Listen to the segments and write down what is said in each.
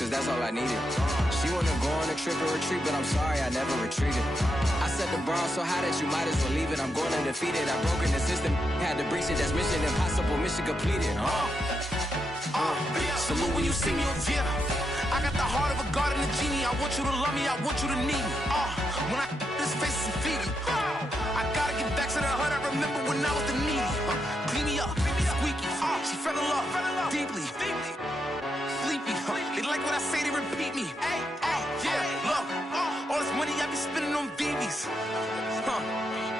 cause that's all I needed. She wanna go on a trip and retreat, but I'm sorry, I never retreated. I set the bar so high that you might as well leave it. I'm going undefeated, I've broken the system. Had to breach it, that's mission impossible, mission completed. Salute when you see me, yeah. I got the heart of a god and a genie. I want you to love me, I want you to need me. When I this face is feedy. I gotta get back to the hood. I remember when I was the needy. Clean me up, squeaky. She fell in love deeply. Sleepy. They like what I say, they repeat me. Yeah, look, all this money I be spending on BBs.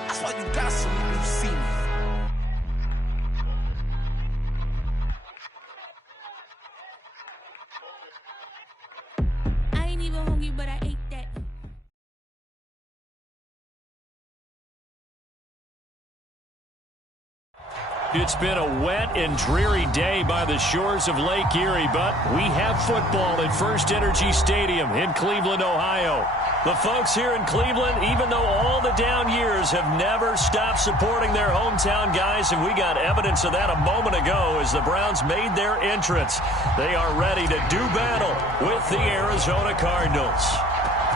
That's why you gotta salute when you see me. I ain't even hungry, but I ate that. It's been a wet and dreary day by the shores of Lake Erie, but we have football at First Energy Stadium in Cleveland, Ohio. The folks here in Cleveland, even though all the down years, have never stopped supporting their hometown guys, and we got evidence of that a moment ago as the Browns made their entrance. They are ready to do battle with the Arizona Cardinals.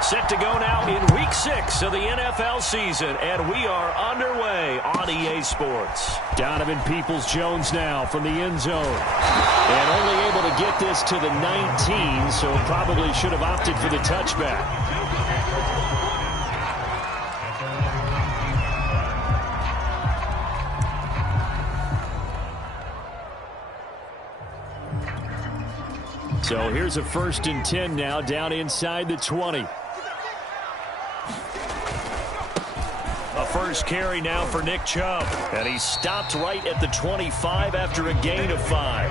Set to go now in Week 6 of the NFL season, and we are underway on EA Sports. Donovan Peoples-Jones now from the end zone. And only able to get this to the 19, so probably should have opted for the touchback. So here's a 1st and 10 now down inside the 20. A first carry now for Nick Chubb. And he stopped right at the 25 after a gain of 5.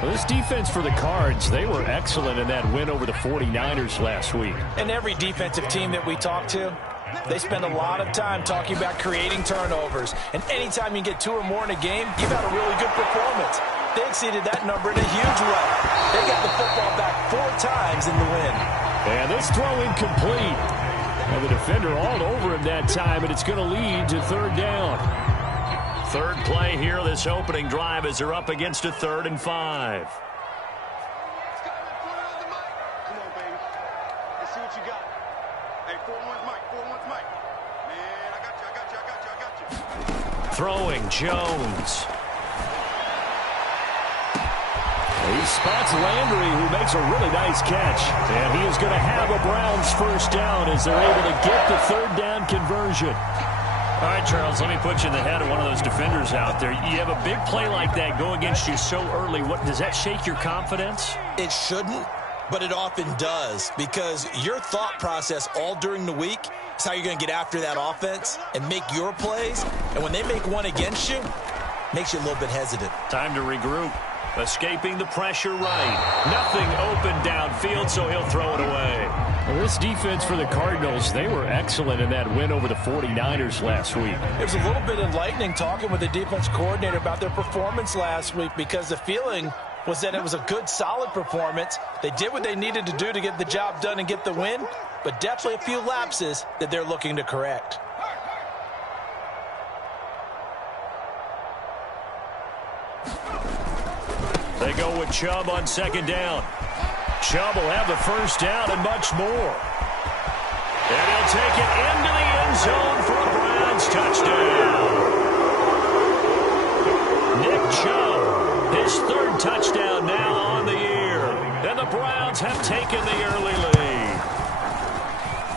Well, this defense for the Cards, they were excellent in that win over the 49ers last week. And every defensive team that we talk to, they spend a lot of time talking about creating turnovers. And anytime you get 2 or more in a game, you've had a really good performance. They exceeded that number in a huge way. They got the football back 4 times in the win. And this throw incomplete. And the defender all over him that time, and it's going to lead to 3rd down. 3rd play here, this opening drive, as they're up against a 3rd and 5. Come on, baby. Let's see what you got. Hey, 4-1's Mike. 4-1's Mike. Man, I got you. Throwing Jones. He spots Landry, who makes a really nice catch. And he is going to have a Browns 1st down as they're able to get the 3rd down conversion. All right, Charles, let me put you in the head of one of those defenders out there. You have a big play like that go against you so early. What does that shake your confidence? It shouldn't, but it often does, because your thought process all during the week is how you're going to get after that offense and make your plays. And when they make one against you, makes you a little bit hesitant. Time to regroup. Escaping the pressure right. Nothing open downfield, so he'll throw it away. Well, this defense for the Cardinals, they were excellent in that win over the 49ers last week. It was a little bit enlightening talking with the defense coordinator about their performance last week, because the feeling was that it was a good, solid performance. They did what they needed to do to get the job done and get the win, but definitely a few lapses that they're looking to correct. They go with Chubb on 2nd down. Chubb will have the 1st down and much more. And he'll take it into the end zone for a Browns touchdown. Nick Chubb, his 3rd touchdown now on the year. And the Browns have taken the early lead.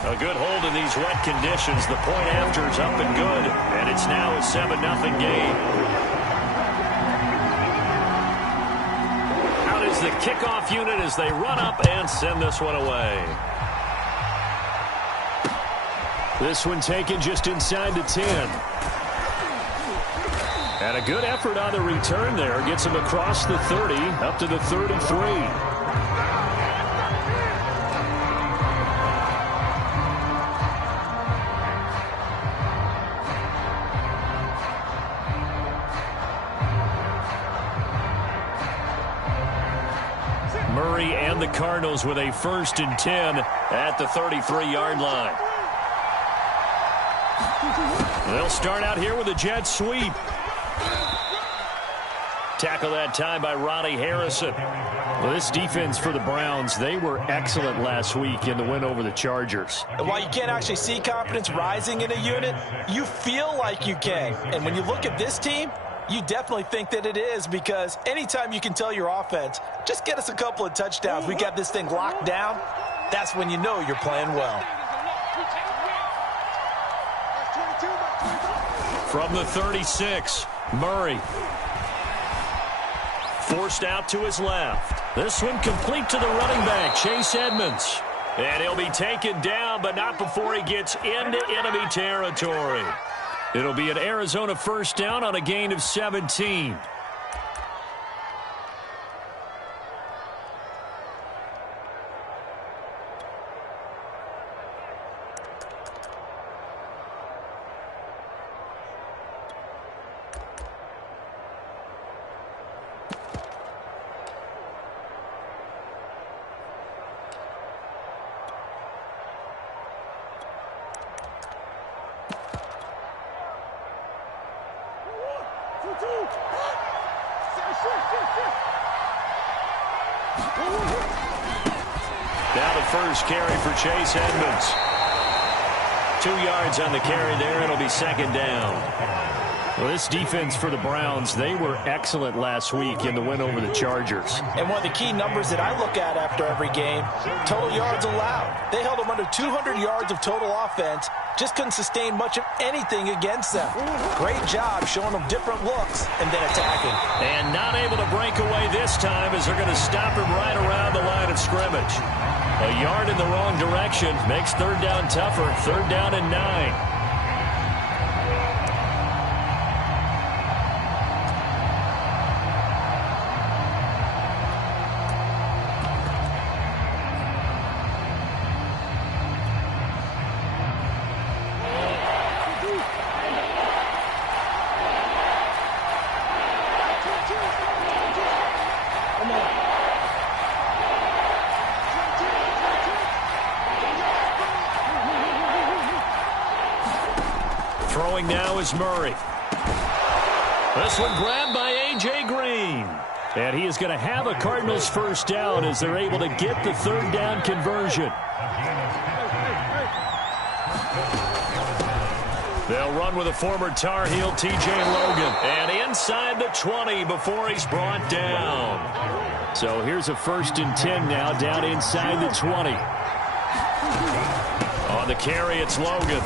A good hold in these wet conditions. The point after is up and good. And it's now a 7-0 game. The kickoff unit as they run up and send this one away. This one taken just inside the 10. And a good effort on the return there. Gets him across the 30 up to the 33. Murray and the Cardinals with a 1st and 10 at the 33-yard line. They'll start out here with a jet sweep. Tackle that time by Ronnie Harrison. Well, this defense for the Browns, they were excellent last week in the win over the Chargers. And while you can't actually see confidence rising in a unit, you feel like you can. And when you look at this team, you definitely think that it is, because anytime you can tell your offense, just get us a couple of touchdowns, we got this thing locked down, that's when you know you're playing well. From the 36, Murray. Forced out to his left. This one complete to the running back, Chase Edmonds. And he'll be taken down, but not before he gets into enemy territory. It'll be an Arizona first down on a gain of 17. Now the first carry for Chase Edmonds. 2 yards on the carry there. It'll be second down. Well, this defense for the Browns, they were excellent last week in the win over the Chargers. And one of the key numbers that I look at after every game, total yards allowed. They held them under 200 yards of total offense. Just couldn't sustain much of anything against them. Great job showing them different looks and then attacking. And not able to break away this time as they're going to stop him right around the line of scrimmage. A yard in the wrong direction makes third down tougher. Third down and 9. Throwing now is Murray. This one grabbed by A.J. Green. And he is going to have a Cardinals first down as they're able to get the third down conversion. They'll run with a former Tar Heel, T.J. Logan. And inside the 20 before he's brought down. So here's a 1st and 10 now, down inside the 20. On the carry, it's Logan.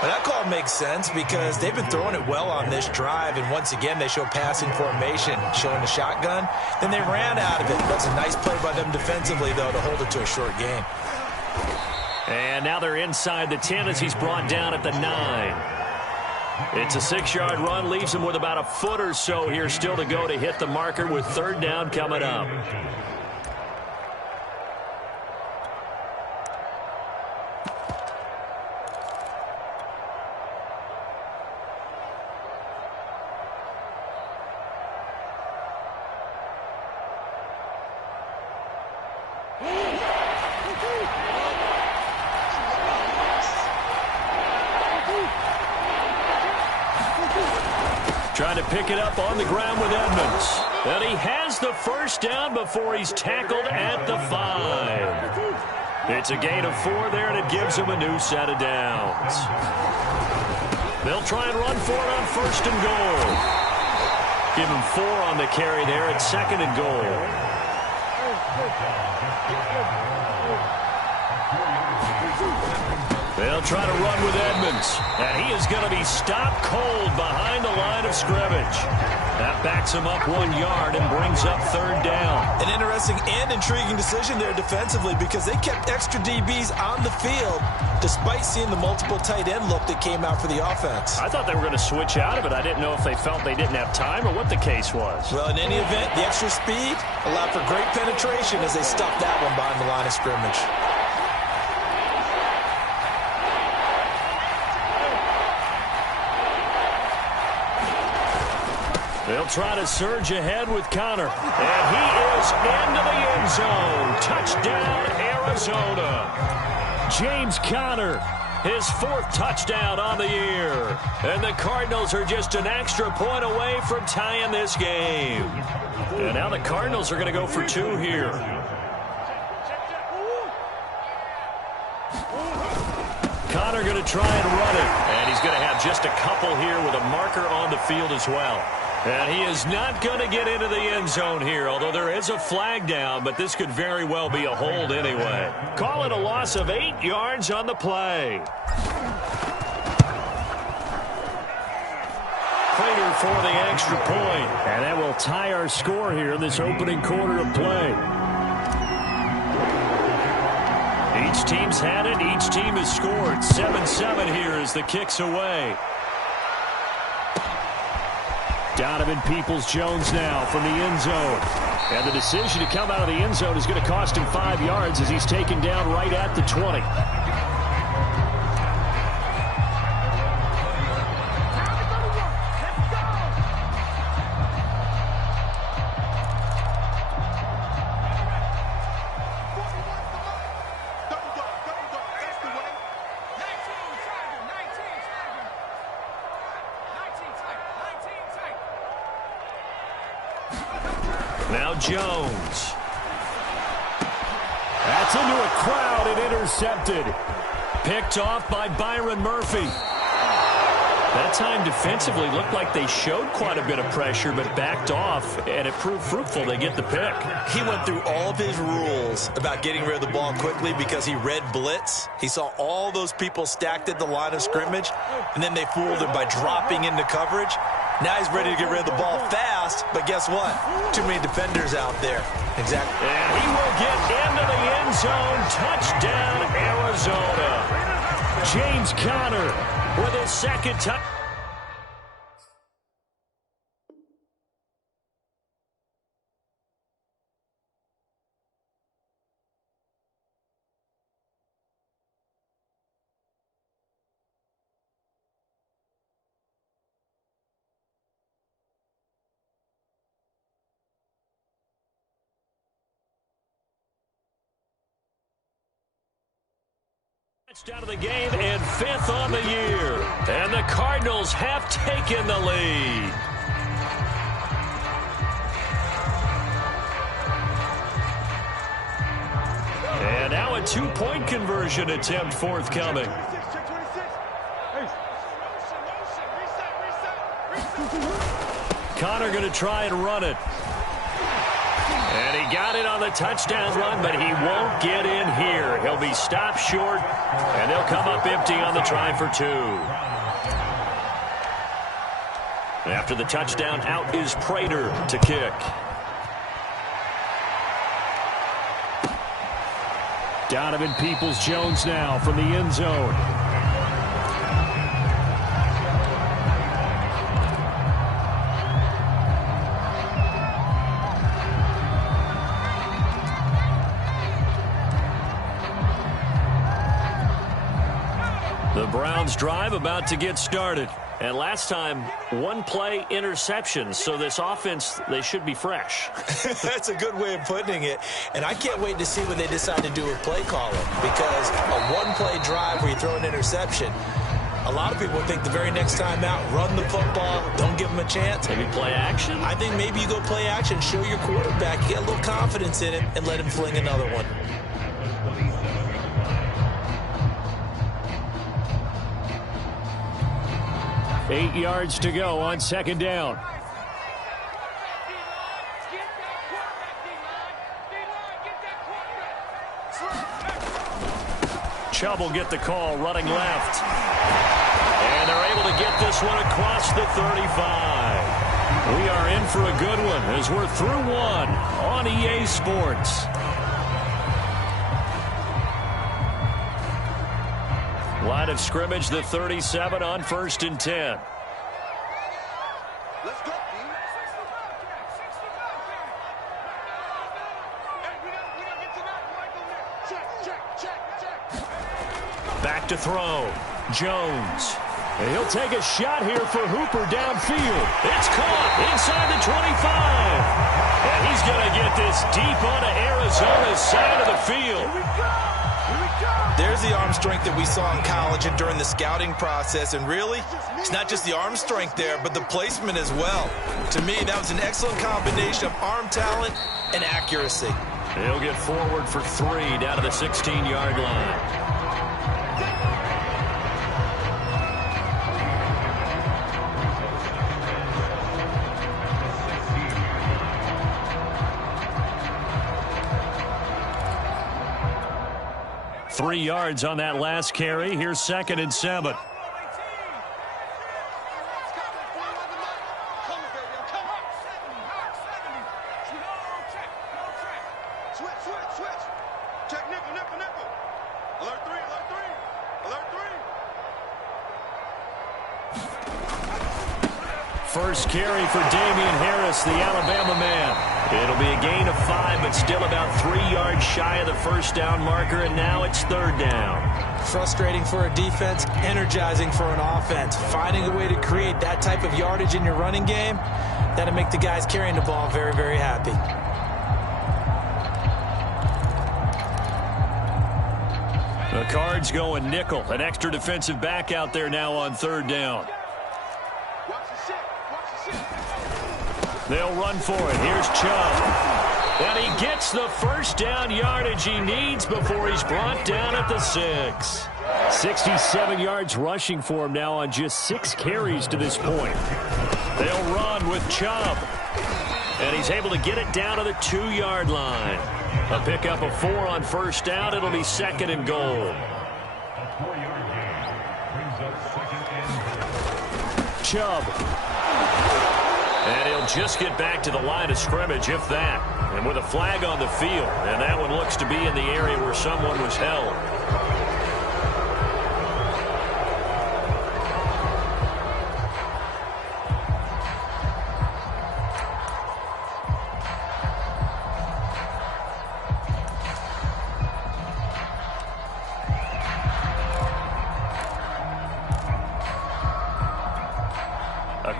Well, that call makes sense because they've been throwing it well on this drive, and once again they show passing formation, showing the shotgun. Then they ran out of it. That's a nice play by them defensively, though, to hold it to a short gain. And now they're inside the 10 as he's brought down at the 9. It's a 6-yard run, leaves him with about a foot or so here still to go to hit the marker with third down coming up. Trying to pick it up on the ground with Edmonds. And he has the first down before he's tackled at the 5. It's a gain of 4 there, and it gives him a new set of downs. They'll try and run for it on 1st and goal. Give him 4 on the carry there at 2nd and goal. They'll try to run with Edmonds. And he is going to be stopped cold behind the line of scrimmage. That backs him up 1 yard and brings up third down. An interesting and intriguing decision there defensively because they kept extra DBs on the field despite seeing the multiple tight end look that came out for the offense. I thought they were going to switch out of it. I didn't know if they felt they didn't have time or what the case was. Well, in any event, the extra speed allowed for great penetration as they stuffed that one behind the line of scrimmage. They'll try to surge ahead with Connor. And he is into the end zone. Touchdown, Arizona. James Conner His 4th touchdown on the year. And the Cardinals are just an extra point away from tying this game. And now the Cardinals are going to go for 2 here. Connor going to try and run it. And he's going to have just a couple here with a marker on the field as well. And he is not going to get into the end zone here, although there is a flag down, but this could very well be a hold anyway. Call it a loss of 8 yards on the play. Prater for the extra point. And that will tie our score here in this opening quarter of play. Each team's had it. Each team has scored. 7-7 here as the kick's away. Donovan Peoples-Jones now from the end zone. And the decision to come out of the end zone is going to cost him 5 yards as he's taken down right at the 20. Now Jones. That's into a crowd and intercepted. Picked off by Byron Murphy. That time defensively looked like they showed quite a bit of pressure but backed off, and it proved fruitful. They get the pick. He went through all of his rules about getting rid of the ball quickly because he read blitz. He saw all those people stacked at the line of scrimmage, and then they fooled him by dropping into coverage. Now he's ready to get rid of the ball fast, but guess what? Too many defenders out there. Exactly. And he will get into the end zone. Touchdown, Arizona. James Conner with his 2nd touchdown. Touchdown of the game and 5th on the year. And the Cardinals have taken the lead. And now a 2-point conversion attempt forthcoming. Connor going to try and run it. And he got it on the touchdown run, but he won't get in here. He'll be stopped short, and they'll come up empty on the try for 2. After the touchdown, out is Prater to kick. Donovan Peoples-Jones now from the end zone. The Browns drive about to get started. And last time, 1-play interception. So this offense, they should be fresh. That's a good way of putting it. And I can't wait to see what they decide to do with play calling. Because a 1-play drive where you throw an interception, a lot of people think the very next time out, run the football, don't give them a chance. Maybe play action? I think maybe you go play action, show your quarterback, get a little confidence in him, and let him fling another one. Eight yards to go on 2nd down. Chubb will get the call running left. And they're able to get this one across the 35. We are in for a good one as we're through one on EA Sports. Line of scrimmage, the 37 on 1st and 10. Let's go, Back to throw. Jones. And he'll take a shot here for Hooper downfield. It's caught inside the 25. And he's going to get this deep onto Arizona's side of the field. There's the arm strength that we saw in college and during the scouting process. And really, it's not just the arm strength there, but the placement as well. To me, that was an excellent combination of arm talent and accuracy. He'll get forward for 3 down to the 16-yard line. Three yards on that last carry. Here's 2nd and 7. First carry for Damian Harris, the Alabama man. It'll be a gain of 5, but still about 3 yards shy of the first down marker, and now it's 3rd down. Frustrating for a defense, energizing for an offense. Finding a way to create that type of yardage in your running game, that'll make the guys carrying the ball very, very happy. The Cards going nickel. An extra defensive back out there now on 3rd down. They'll run for it. Here's Chubb. And he gets the first down yardage he needs before he's brought down at the 6. 67 yards rushing for him now on just 6 carries to this point. They'll run with Chubb. And he's able to get it down to the 2-yard line. A pickup of 4 on first down. It'll be 2nd and goal. Chubb. And he'll just get back to the line of scrimmage, if that. And with a flag on the field. And that one looks to be in the area where someone was held.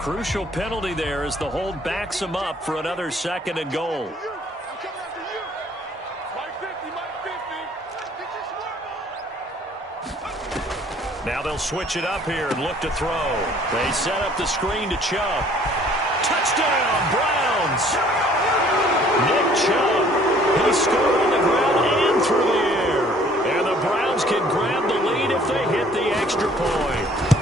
Crucial penalty there as the hold backs him up for another 2nd and goal. Now they'll switch it up here and look to throw. They set up the screen to Chubb. Touchdown, Browns! Nick Chubb. He scored on the ground and through the air. And the Browns can grab the lead if they hit the extra point.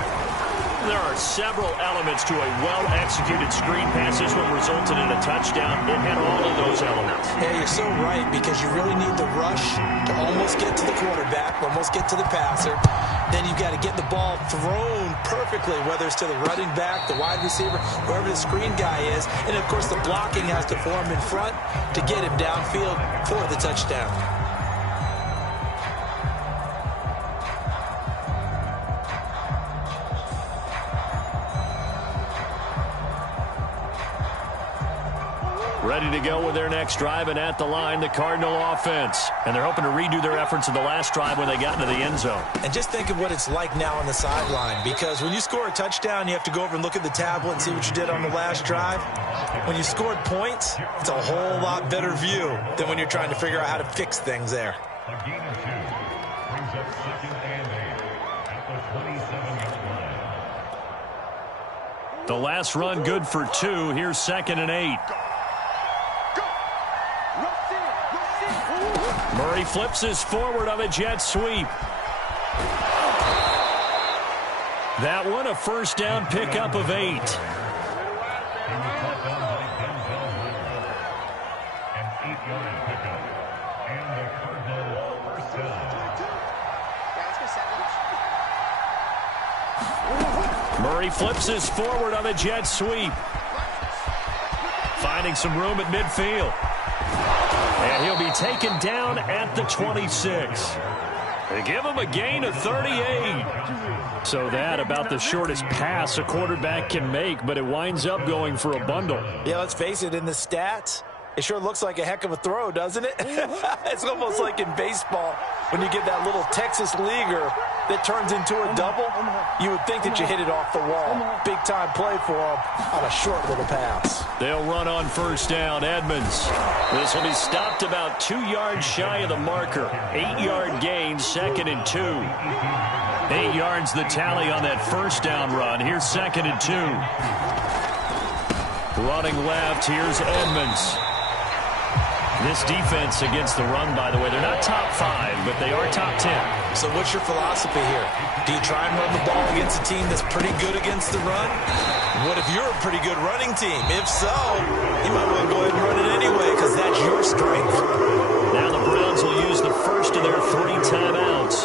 There are several elements to a well-executed screen pass. This one resulted in a touchdown. It had all of those elements. Yeah, you're so right, because you really need the rush to almost get to the quarterback, almost get to the passer. Then you've got to get the ball thrown perfectly, whether it's to the running back, the wide receiver, wherever the screen guy is. And, of course, the blocking has to form in front to get him downfield for the touchdown. Ready to go with their next drive, and at the line, the Cardinal offense. And they're hoping to redo their efforts in the last drive when they got into the end zone. And just think of what it's like now on the sideline, because when you score a touchdown, you have to go over and look at the tablet and see what you did on the last drive. When you scored points, it's a whole lot better view than when you're trying to figure out how to fix things there. A gain of 2 brings up 2nd and 8 at the 27-yard line. The last run good for 2. Here's 2nd and 8. Murray flips his forward on a jet sweep. That one a first down pickup of 8. Murray flips his forward on a jet sweep. Finding some room at midfield. And he'll be taken down at the 26. They give him a gain of 38. So that about the shortest pass a quarterback can make, but it winds up going for a bundle. Yeah, let's face it, in the stats, It sure looks like a heck of a throw, doesn't it? It's almost like in baseball when you get that little Texas leaguer that turns into a double. You would think that you hit it off the wall. Big time play for him on a short little pass. They'll run on first down. Edmonds. This will be stopped about 2 yards shy of the marker. 8-yard gain, 2nd and 2. 8 yards the tally on that first down run. Here's 2nd and 2. Running left, here's Edmonds. This defense against the run, by the way, they're not top 5, but they are top 10. So what's your philosophy here? Do you try and run the ball against a team that's pretty good against the run? What if you're a pretty good running team? If so, you might want to go ahead and run it anyway because that's your strength. Now the Browns will use the first of their 3 timeouts.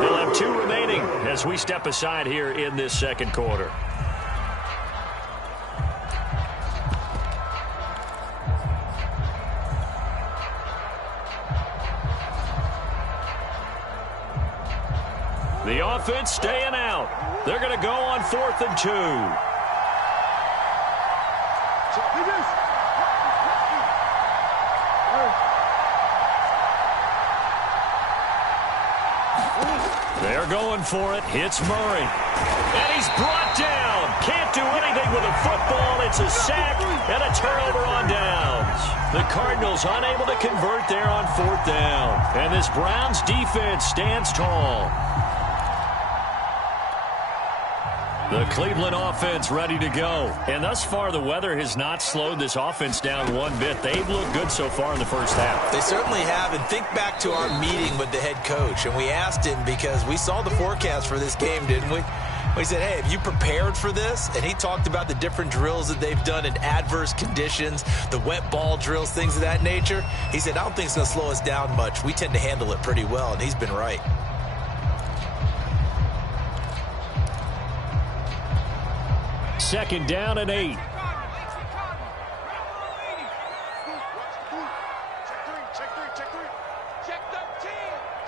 They'll have 2 remaining as we step aside here in this second quarter. The offense staying out. They're going to go on 4th and 2. They're going for it. Hits Murray. And he's brought down. Can't do anything with a football. It's a sack and a turnover on downs. The Cardinals unable to convert there on 4th down. And this Browns defense stands tall. The Cleveland offense ready to go. And thus far, the weather has not slowed this offense down one bit. They've looked good so far in the first half. They certainly have. And think back to our meeting with the head coach. And we asked him because we saw the forecast for this game, didn't we? We said, hey, have you prepared for this? And he talked about the different drills that they've done in adverse conditions, the wet ball drills, things of that nature. He said, I don't think it's going to slow us down much. We tend to handle it pretty well. And he's been right. Second down and 8. Check 3. Check 13.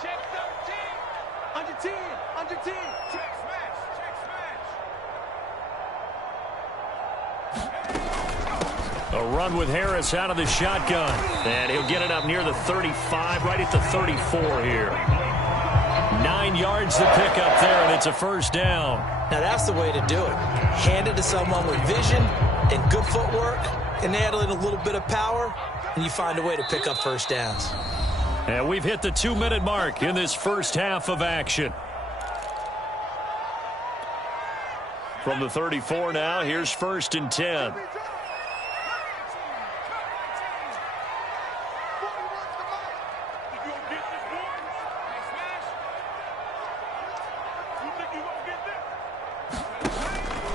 Check 13. Under 10. Under 10. Check smash. Check smash. A run with Harris out of the shotgun. And he'll get it up near the 35, right at the 34 here. 9 yards to pick up there, and it's a first down. Now, that's the way to do it. Hand it to someone with vision and good footwork, and add in a little bit of power, and you find a way to pick up first downs. And we've hit the 2-minute mark in this first half of action. From the 34 now, here's 1st and 10.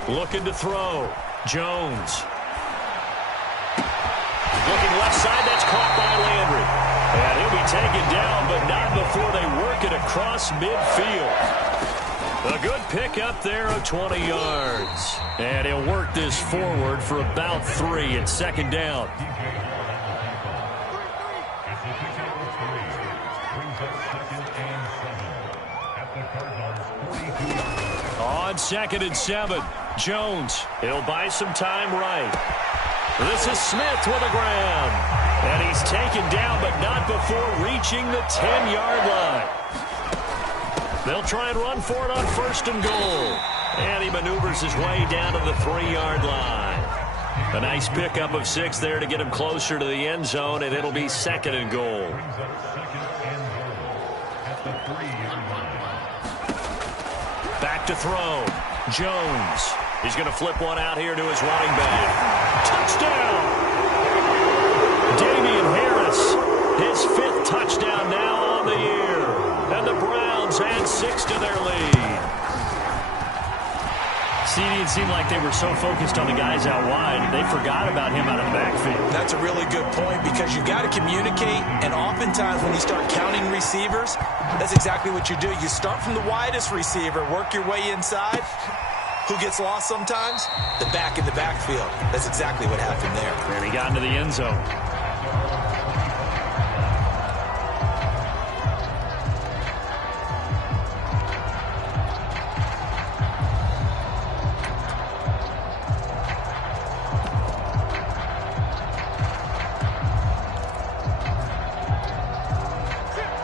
Looking to throw. Jones. Looking left side. That's caught by Landry. And he'll be taken down, but not before they work it across midfield. A good pick up there of 20 yards. And he'll work this forward for about 3 at 2nd down. On 2nd and 7. Jones, he'll buy some time right. This is Smith with a grab. And he's taken down, but not before reaching the 10-yard line. They'll try and run for it on 1st and goal. And he maneuvers his way down to the 3-yard line. A nice pickup of 6 there to get him closer to the end zone, and it'll be 2nd and goal. Back to throw. Jones. He's going to flip one out here to his running back. Touchdown! Damian Harris, his 5th touchdown now on the year. And the Browns add 6 to their lead. See, it seemed like they were so focused on the guys out wide, they forgot about him out of the backfield. That's a really good point because you got to communicate, and oftentimes when you start counting receivers, that's exactly what you do. You start from the widest receiver, work your way inside. Who gets lost sometimes? The back in the backfield. That's exactly what happened there. And he got into the end zone.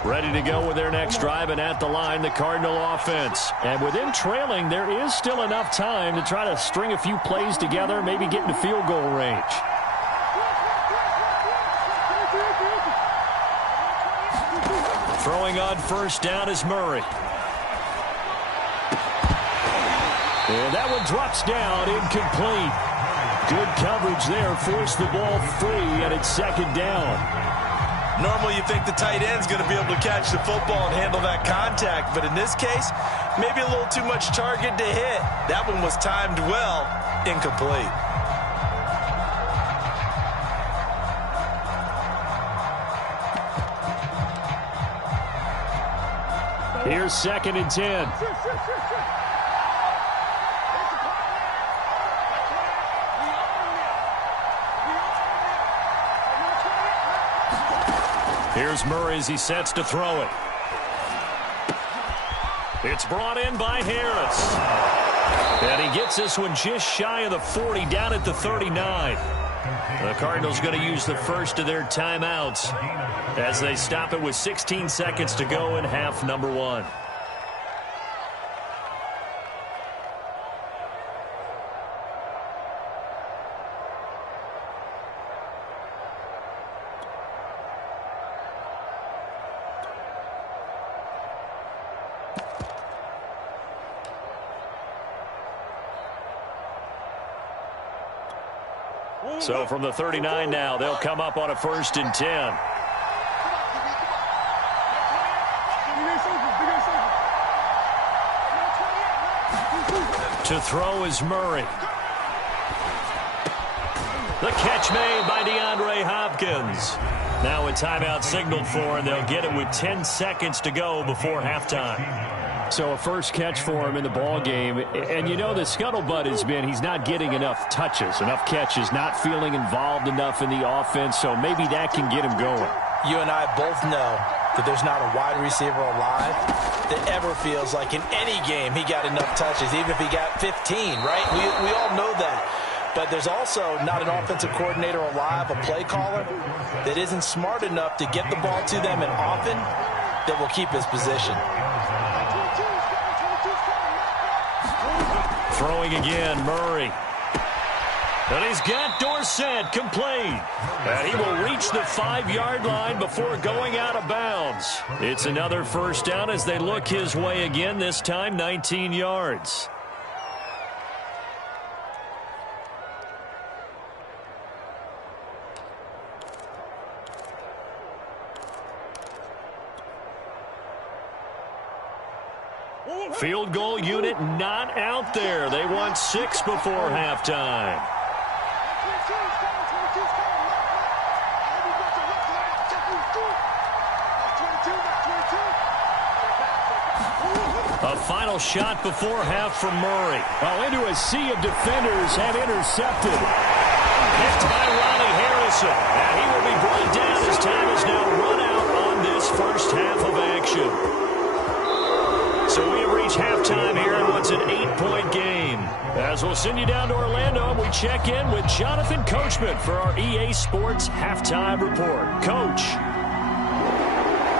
Ready to go with their next drive, and at the line, the Cardinal offense. And with them trailing, there is still enough time to try to string a few plays together, maybe get into field goal range. Throwing on first down is Murray. And that one drops down, incomplete. Good coverage there, forced the ball free, and it's second down. Normally you think the tight end's going to be able to catch the football and handle that contact, but in this case, maybe a little too much target to hit. That one was timed well, incomplete. Here's 2nd and 10. Here's Murray as he sets to throw it. It's brought in by Harris. And he gets this one just shy of the 40, down at the 39. The Cardinals going to use the first of their timeouts as they stop it with 16 seconds to go in half number 1. So from the 39 now, they'll come up on a 1st and 10. To throw is Murray. The catch made by DeAndre Hopkins. Now a timeout signaled for, and they'll get it with 10 seconds to go before halftime. So a first catch for him in the ball game. And you know the scuttlebutt has been he's not getting enough touches, enough catches, not feeling involved enough in the offense. So maybe that can get him going. You and I both know that there's not a wide receiver alive that ever feels like in any game he got enough touches, even if he got 15, right? We all know that. But there's also not an offensive coordinator alive, a play caller, that isn't smart enough to get the ball to them and often that will keep his position. Throwing again, Murray. And he's got Dorsett complete. And he will reach the 5-yard line before going out of bounds. It's another first down as they look his way again, this time 19 yards. Field goal unit not out there. They want 6 before halftime. A final shot before half from Murray. Oh, into a sea of defenders and intercepted. Hit by Ronnie Harrison. And he will be brought down as time is now run out on this first half of action. So we have reached halftime here in what's an 8-point game. As we'll send you down to Orlando, we check in with Jonathan Coachman for our EA Sports Halftime Report. Coach.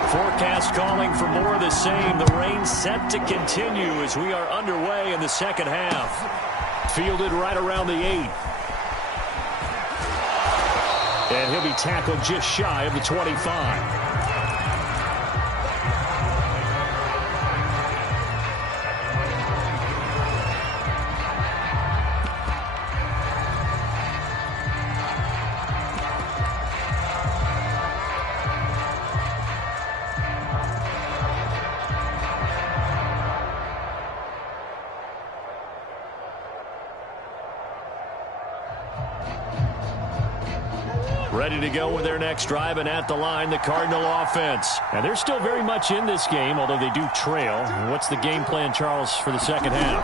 Forecast calling for more of the same. The rain set to continue as we are underway in the second half. Fielded right around the 8. And he'll be tackled just shy of the 25. Ready to go with their next drive, and at the line, the Cardinal offense. And they're still very much in this game, although they do trail. What's the game plan, Charles, for the second half?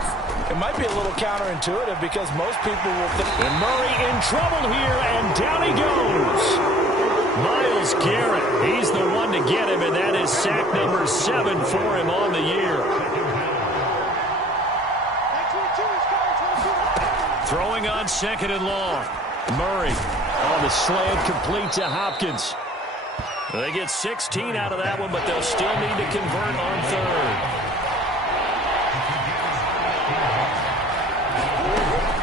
It might be a little counterintuitive because most people will think. And Murray in trouble here, and down he goes. Myles Garrett, he's the one to get him, and that is sack number 7 for him on the year. Throwing on 2nd and long. Murray on the slant, complete to Hopkins. They get 16 out of that one, but they'll still need to convert on third.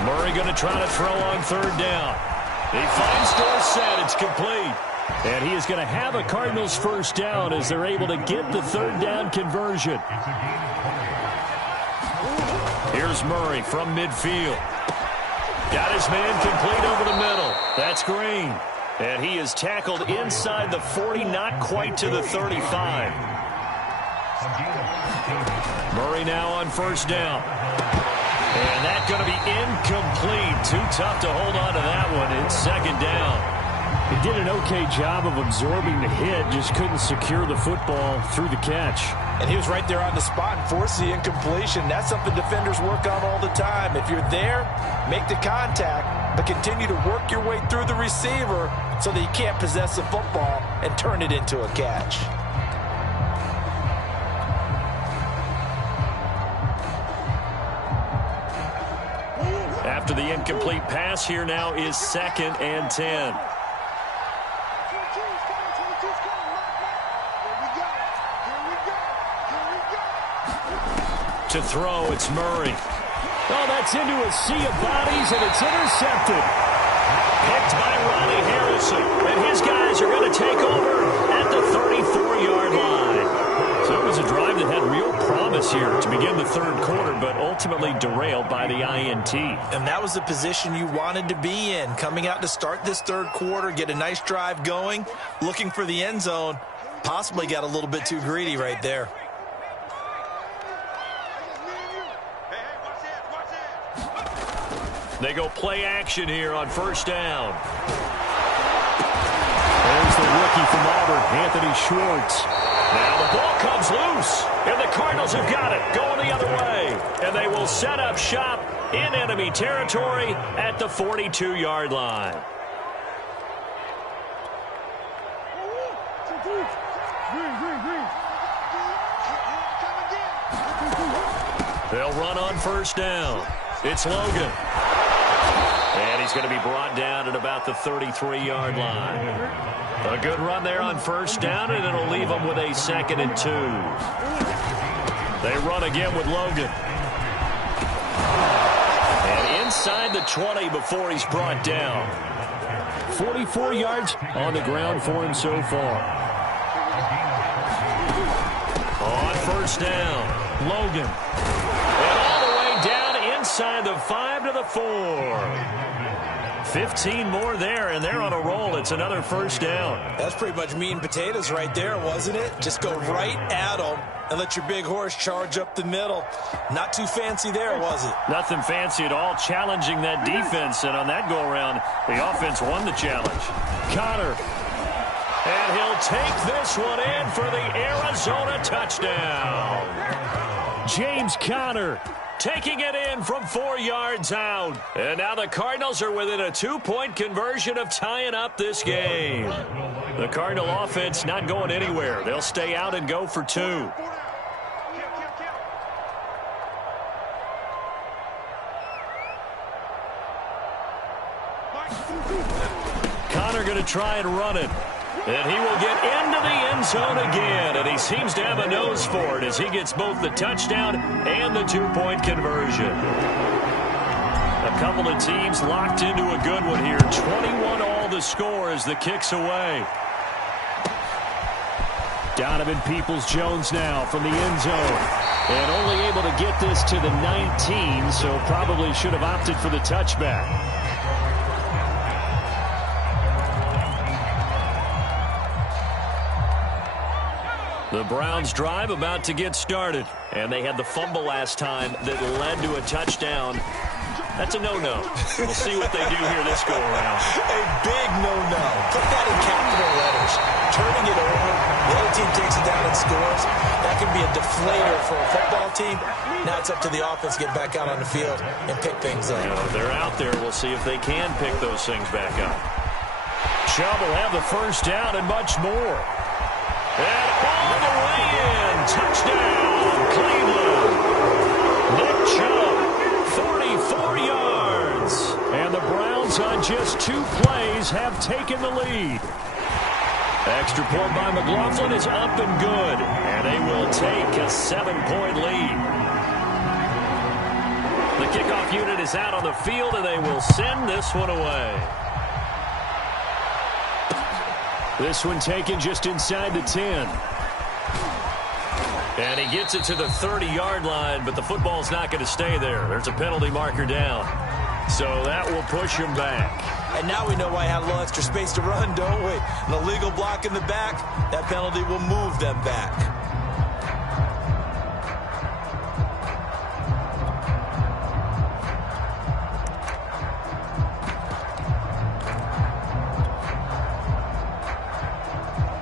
Murray going to try to throw on third down. He finds Dorsett. It's complete. And he is going to have a Cardinals first down as they're able to get the third down conversion. Here's Murray from midfield. Got his man complete over the middle. That's Green. And he is tackled inside the 40, not quite to the 35. Murray now on first down. And that's going to be incomplete. Too tough to hold on to that one. It's second down. He did an okay job of absorbing the hit, just couldn't secure the football through the catch. And he was right there on the spot and forced the incompletion. That's something defenders work on all the time. If you're there, make the contact, but continue to work your way through the receiver so that you can't possess the football and turn it into a catch. After the incomplete pass, here now is 2nd and 10. To throw, it's Murray. Oh, that's into a sea of bodies, and it's intercepted. Picked by Ronnie Harrison. And his guys are going to take over at the 34-yard line. So it was a drive that had real promise here to begin the third quarter, but ultimately derailed by the INT. And that was the position you wanted to be in. Coming out to start this third quarter, get a nice drive going, looking for the end zone. Possibly got a little bit too greedy right there. They go play action here on first down. There's the rookie from Auburn, Anthony Schwartz. Now the ball comes loose, and the Cardinals have got it going the other way. And they will set up shop in enemy territory at the 42-yard line. They'll run on first down. It's Logan. And he's going to be brought down at about the 33-yard line. A good run there on first down, and it'll leave them with a 2nd and 2. They run again with Logan. And inside the 20 before he's brought down. 44 yards on the ground for him so far. On first down, Logan. And all the way down inside the 5 to the 4. 15 more there, and they're on a roll. It's another first down. That's pretty much meat and potatoes right there, wasn't it? Just go right at them and let your big horse charge up the middle. Not too fancy there, was it? Nothing fancy at all, challenging that defense, and on that go-around, the offense won the challenge. Connor. And he'll take this one in for the Arizona touchdown. James Conner taking it in from 4 yards out. And now the Cardinals are within a 2-point conversion of tying up this game. The Cardinal offense not going anywhere. They'll stay out and go for 2. Connor going to try and run it. And he will get into the end zone again, and he seems to have a nose for it as he gets both the touchdown and the 2-point conversion. A couple of teams locked into a good one here. 21-all the score as the kick's away. Donovan Peoples-Jones now from the end zone. And only able to get this to the 19, so probably should have opted for the touchback. The Browns drive about to get started, and they had the fumble last time that led to a touchdown. That's a no-no. We'll see what they do here this go-around. A big no-no. Put that in capital letters. Turning it over, the other team takes it down and scores. That can be a deflator for a football team. Now it's up to the offense to get back out on the field and pick things up. You know, they're out there. We'll see if they can pick those things back up. Chubb will have the first down and much more. And all the way in. Touchdown, Cleveland. Nick Chubb, 44 yards. And the Browns on just 2 plays have taken the lead. Extra point by McLaughlin is up and good, and they will take a 7-point lead. The kickoff unit is out on the field, and they will send this one away. This one taken just inside the 10. And he gets it to the 30-yard line, but the football's not going to stay there. There's a penalty marker down. So that will push him back. And now we know why I had a little extra space to run, don't we? An illegal block in the back, that penalty will move them back.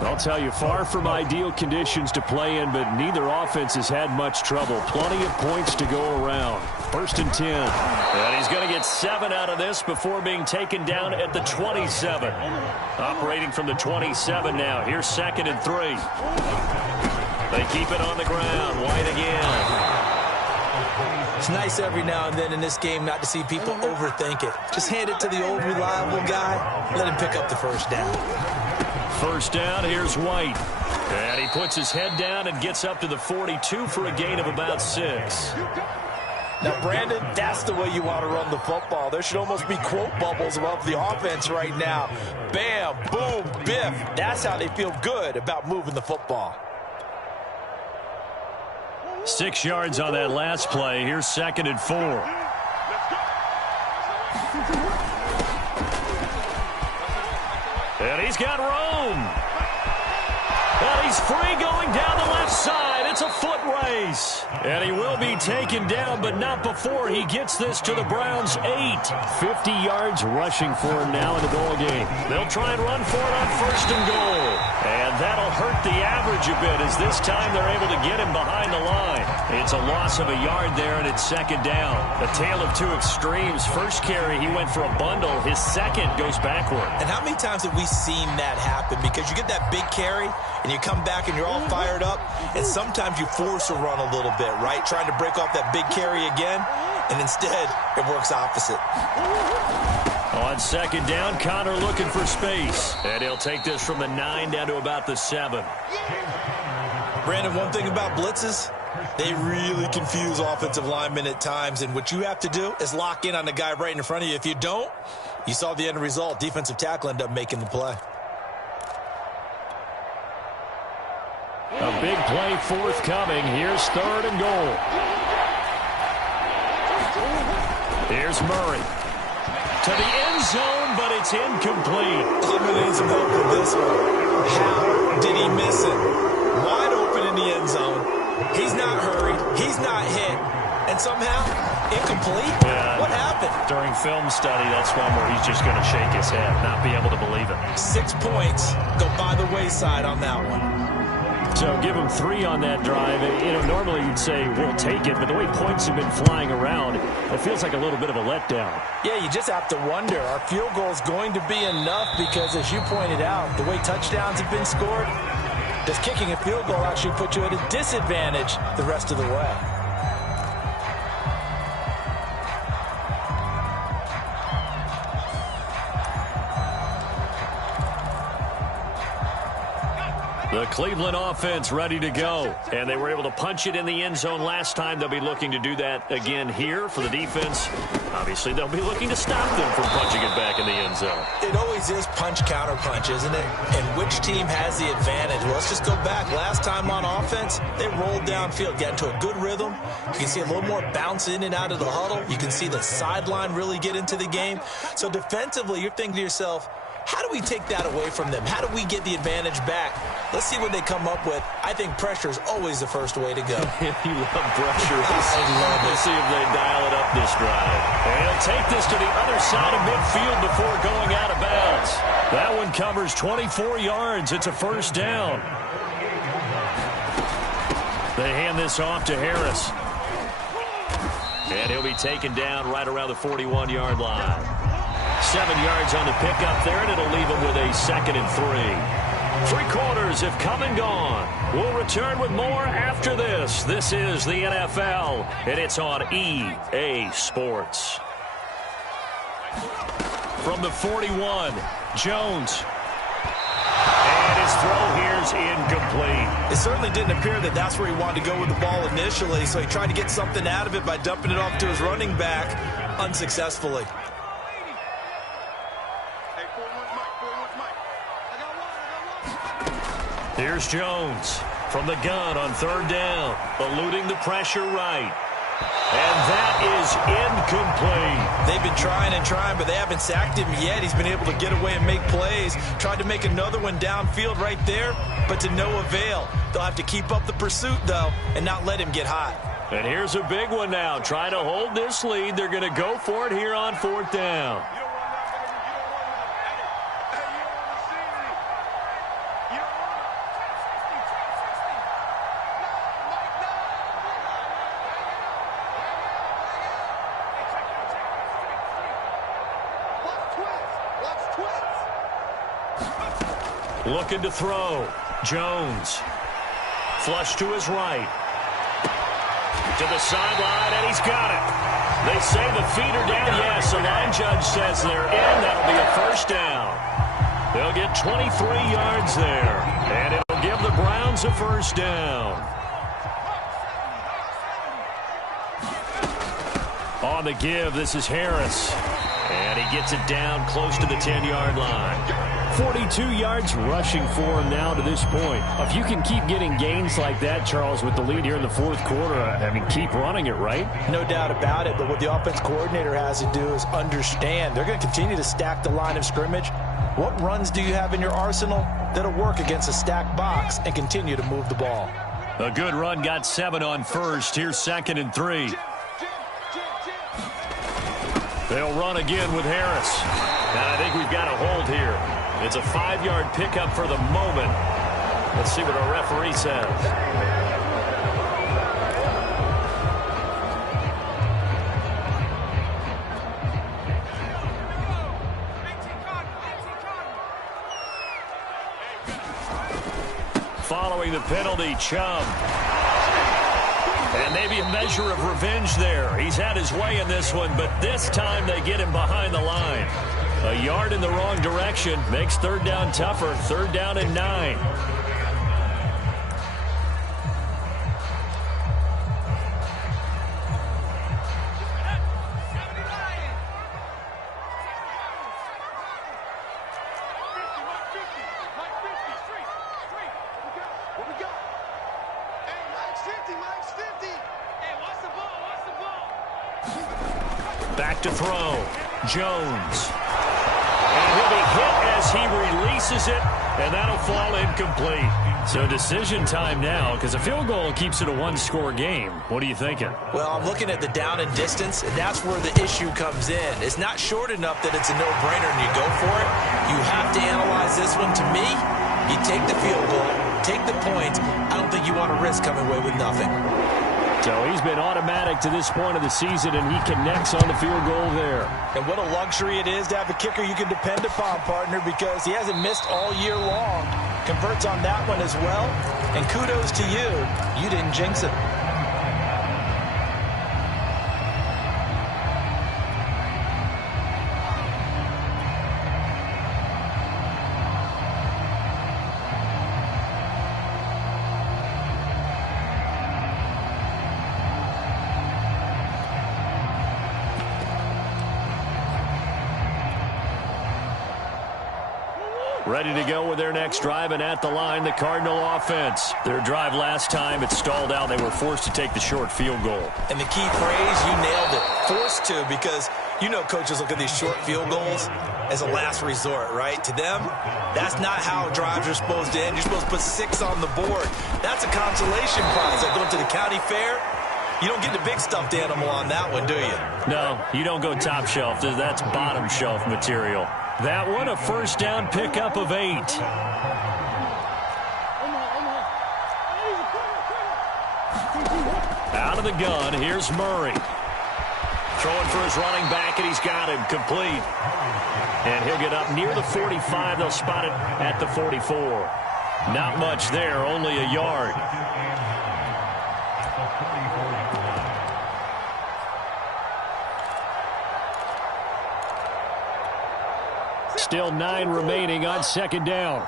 I'll tell you, far from ideal conditions to play in, but neither offense has had much trouble. Plenty of points to go around. 1st and 10. And he's going to get 7 out of this before being taken down at the 27. Operating from the 27 now. Here's 2nd and 3. They keep it on the ground. White again. It's nice every now and then in this game not to see people overthink it. Just hand it to the old reliable guy. Let him pick up the first down. First down, here's White. And he puts his head down and gets up to the 42 for a gain of about 6. Now, Brandon, that's the way you want to run the football. There should almost be quote bubbles above the offense right now. Bam, boom, biff. That's how they feel good about moving the football. 6 yards on that last play. Here's 2nd and 4. And he's got room. And he's free going down the left side. It's a foot race. And he will be taken down, but not before he gets this to the Browns' 8. 50 yards rushing for him now in the ball game. They'll try and run for it on 1st and goal. And that'll hurt the average a bit as this time they're able to get him behind the line. It's a loss of a yard there, and it's 2nd down. A tale of two extremes. First carry, he went for a bundle. His second goes backward. And how many times have we seen that happen? Because you get that big carry, and you come back and you're all fired up, and sometimes you force a run a little bit, right? Trying to break off that big carry again, and instead it works opposite. On 2nd down, Connor looking for space. And he'll take this from the 9 down to about the 7. Brandon, one thing about blitzes, they really confuse offensive linemen at times, and what you have to do is lock in on the guy right in front of you. If you don't, you saw the end result. Defensive tackle ended up making the play. A big play forthcoming. Here's 3rd and goal. Here's Murray. To the end zone, but it's incomplete. I'm going to need some help with this one. How did he miss it? Wide open in the end zone. He's not hurried. He's not hit. And somehow, incomplete? Yeah. What happened? During film study, that's one where he's just going to shake his head, not be able to believe it. 6 points go by the wayside on that one. So give him 3 on that drive. You know, normally you'd say, we'll take it, but the way points have been flying around, it feels like a little bit of a letdown. Yeah, you just have to wonder, are field goals going to be enough? Because as you pointed out, the way touchdowns have been scored, does kicking a field goal actually put you at a disadvantage the rest of the way? The Cleveland offense ready to go. And they were able to punch it in the end zone last time. They'll be looking to do that again here for the defense. Obviously, they'll be looking to stop them from punching it back in the end zone. It always is punch-counter-punch, isn't it? And which team has the advantage? Well, let's just go back. Last time on offense, they rolled downfield, got into a good rhythm. You can see a little more bounce in and out of the huddle. You can see the sideline really get into the game. So defensively, you're thinking to yourself, how do we take that away from them? How do we get the advantage back? Let's see what they come up with. I think pressure is always the first way to go. You love pressure. I love it. Let's see if they dial it up this drive. And he'll take this to the other side of midfield before going out of bounds. That one covers 24 yards. It's a 1st down. They hand this off to Harris. And he'll be taken down right around the 41-yard line. 7 yards on the pickup there, and it'll leave him with a 2nd and 3. 3 quarters have come and gone. We'll return with more after this. This is the NFL, and it's on EA Sports. From the 41, Jones. And his his throw here's incomplete. It certainly didn't appear that that's where he wanted to go with the ball initially, so he tried to get something out of it by dumping it off to his running back unsuccessfully. Hey, 4-1's Mike. 4-1's Mike. Here's Jones from the gun on third down, eluding the pressure right. And that is incomplete. They've been trying and trying, but they haven't sacked him yet. He's been able to get away and make plays. Tried to make another one downfield right there, but to no avail. They'll have to keep up the pursuit, though, and not let him get hot. And here's a big one now. Trying to hold this lead. They're going to go for it here on fourth down. Looking to throw. Jones. Flush to his right. To the sideline, and he's got it. They say the feet are down. Yes, the line judge says they're in. That'll be a first down. They'll get 23 yards there, and it'll give the Browns a first down. On the give, this is Harris. And he gets it down close to the 10-yard line. 42 yards rushing for him now to this point. If you can keep getting gains like that, Charles, with the lead here in the fourth quarter, I mean, keep running it, right? No doubt about it, but what the offense coordinator has to do is understand. They're going to continue to stack the line of scrimmage. What runs do you have in your arsenal that'll work against a stacked box and continue to move the ball? A good run got 7 on first. Here's 2nd and 3. They'll run again with Harris. And I think we've got a hold here. It's a 5-yard pickup for the moment. Let's see what our referee says. Following the penalty, Chubb. And maybe a measure of revenge there. He's had his way in this one, but this time they get him behind the line. A yard in the wrong direction makes third down tougher. 3rd down and 9. Back to throw. Jones. And he'll be hit as he releases it, and that'll fall incomplete. So decision time now, because a field goal keeps it a one-score game. What are you thinking? Well, I'm looking at the down and distance, and that's where the issue comes in. It's not short enough that it's a no-brainer and you go for it. You have to analyze this one. To me, you take the field goal, take the points. I don't think you want to risk coming away with nothing. So he's been automatic to this point of the season, and he connects on the field goal there. And what a luxury it is to have a kicker you can depend upon, partner, because he hasn't missed all year long. Converts on that one as well. And kudos to you. You didn't jinx it. Ready to go with their next drive, and at the line, the Cardinal offense. Their drive last time, it stalled out. They were forced to take the short field goal. And the key phrase, you nailed it. Forced to, because you know coaches look at these short field goals as a last resort, right? To them, that's not how drives are supposed to end. You're supposed to put 6 on the board. That's a consolation prize. Like going to the county fair. You don't get the big stuffed animal on that one, do you? No, you don't go top shelf. That's bottom shelf material. That one, a first down pickup of 8. Out of the gun, here's Murray. Throwing for his running back, and he's got him complete. And he'll get up near the 45. They'll spot it at the 44. Not much there, only a yard. Still 9 remaining on second down.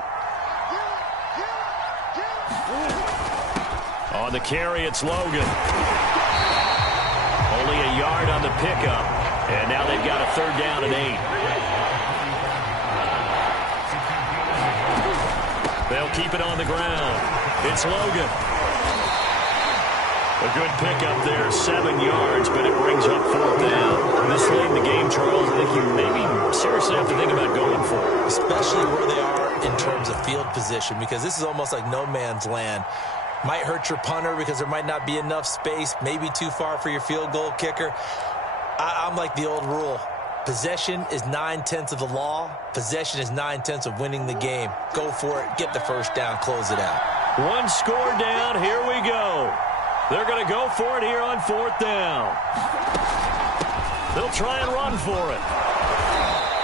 On the carry, it's Logan. Only a yard on the pickup. And now they've got a 3rd down and 8. They'll keep it on the ground. It's Logan. A good pickup there, 7 yards, but it brings up 4th down. This late in the game, Charles, I think you maybe seriously have to think about going for it. Especially where they are in terms of field position, because this is almost like no man's land. Might hurt your punter because there might not be enough space, maybe too far for your field goal kicker. I'm like the old rule. Possession is 9/10 of the law. Possession is 9/10 of winning the game. Go for it. Get the 1st down. Close it out. 1 score down. Here we go. They're going to go for it here on 4th down. They'll try and run for it.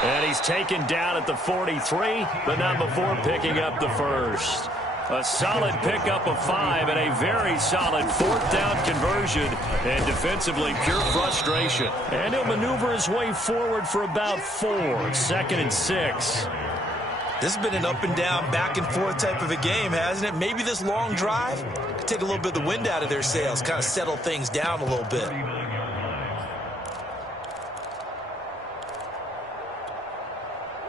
And he's taken down at the 43, but not before picking up the 1st. A solid pickup of 5 and a very solid 4th down conversion. And defensively, pure frustration. And he'll maneuver his way forward for about 4. 2nd and 6. This has been an up and down, back and forth type of a game, hasn't it? Maybe this long drive could take a little bit of the wind out of their sails, kind of settle things down a little bit.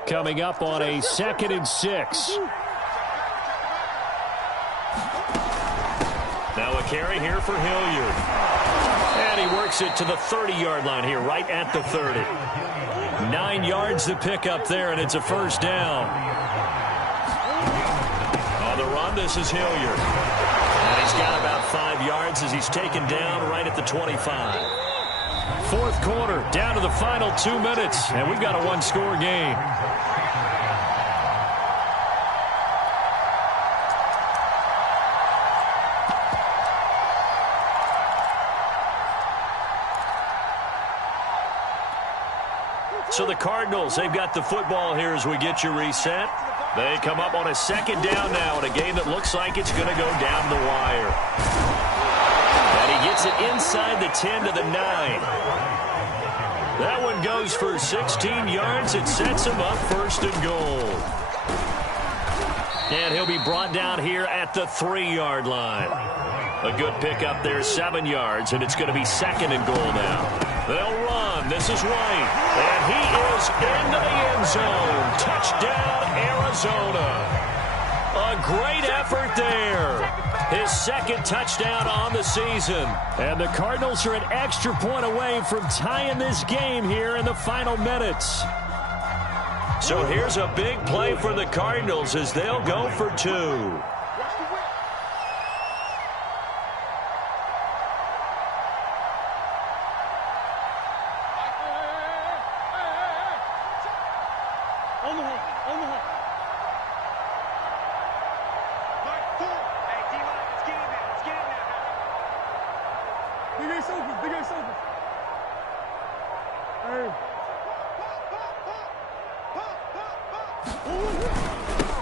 Coming up on a 2nd and 6. Now a carry here for Hilliard. And he works it to the 30-yard line here, right at the 30. 9 yards to pick up there, and it's a 1st down. On the run, this is Hilliard. And he's got about 5 yards as he's taken down right at the 25. 4th quarter, down to the final 2 minutes, and we've got a 1-score game. So the Cardinals, they've got the football here as we get you reset. They come up on a 2nd down now in a game that looks like it's going to go down the wire. And he gets it inside the 10 to the 9. That one goes for 16 yards. It sets him up 1st and goal. And he'll be brought down here at the 3-yard line. A good pickup there, 7 yards, and it's going to be 2nd and goal now. They'll run. This is White. And he is into the end zone. Touchdown, Arizona. A great effort there. His 2nd touchdown on the season. And the Cardinals are an extra point away from tying this game here in the final minutes. So here's a big play for the Cardinals as they'll go for 2.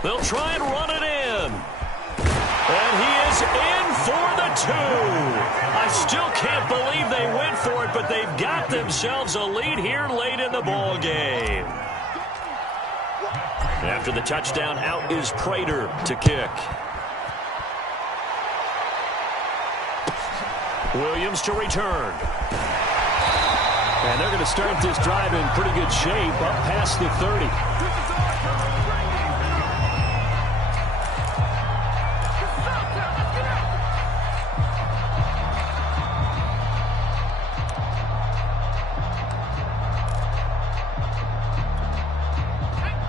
They'll try and run it in. And he is in for the 2. I still can't believe they went for it, but they've got themselves a lead here late in the ball game. After the touchdown, out is Prater to kick. Williams to return. And they're going to start this drive in pretty good shape up past the 30.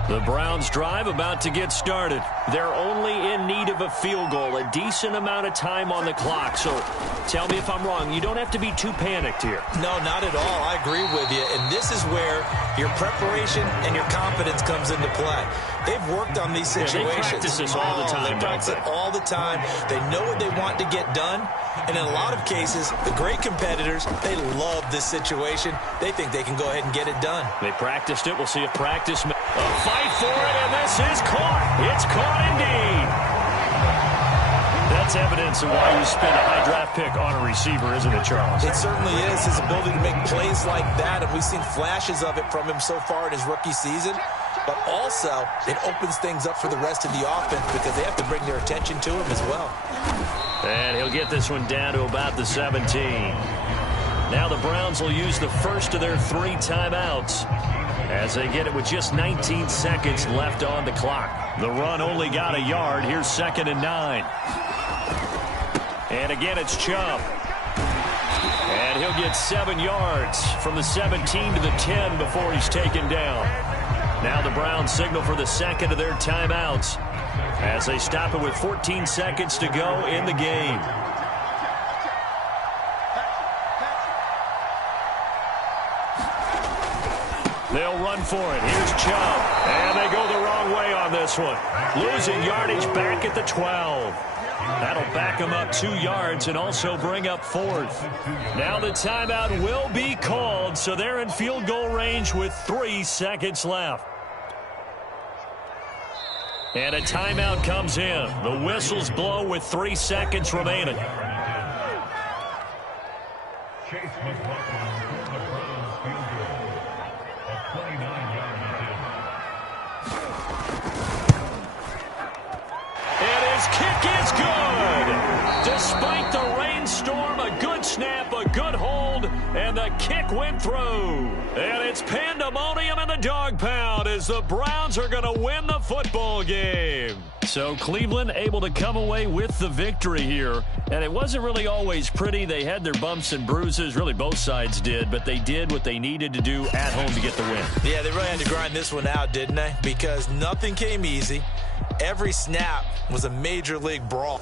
The Browns drive about to get started. They're only in need of a field goal, a decent amount of time on the clock. So tell me if I'm wrong. You don't have to be too panicked here. No, not at all. I agree with you. And this is where your preparation and your confidence comes into play. They've worked on these situations. Yeah, they practice this all the time. They practice it all the time. They know what they want to get done. And in a lot of cases, the great competitors, they love this situation. They think they can go ahead and get it done. They practiced it. We'll see a practice. A fight for it, and this is caught. It's caught indeed. That's evidence of why you spend a high draft pick on a receiver, isn't it, Charles? It certainly is. His ability to make plays like that, and we've seen flashes of it from him so far in his rookie season. but also it opens things up for the rest of the offense because they have to bring their attention to him as well. And he'll get this one down to about the 17. Now the Browns will use the first of their 3 timeouts as they get it with just 19 seconds left on the clock. The run only got a yard. Here's 2nd and 9. And again, it's Chubb. And he'll get 7 yards from the 17 to the 10 before he's taken down. Now the Browns signal for the second of their timeouts as they stop it with 14 seconds to go in the game. They'll run for it. Here's Chubb. And they go the wrong way on this one. Losing yardage back at the 12. That'll back them up 2 yards and also bring up 4th. Now the timeout will be called, so they're in field goal range with 3 seconds left. And a timeout comes in. The whistles blow with 3 seconds remaining. Chase McLaughlin for the Browns field goal. A 29-yard attempt. And his kick is good. Despite the rainstorm, a good snap, a good hold, and the kick went through. And it's pandemonium in the dog pound as the Browns are going to win the football game. So Cleveland able to come away with the victory here. And it wasn't really always pretty. They had their bumps and bruises. Really, both sides did. But they did what they needed to do at home to get the win. Yeah, they really had to grind this one out, didn't they? Because nothing came easy. Every snap was a major league brawl.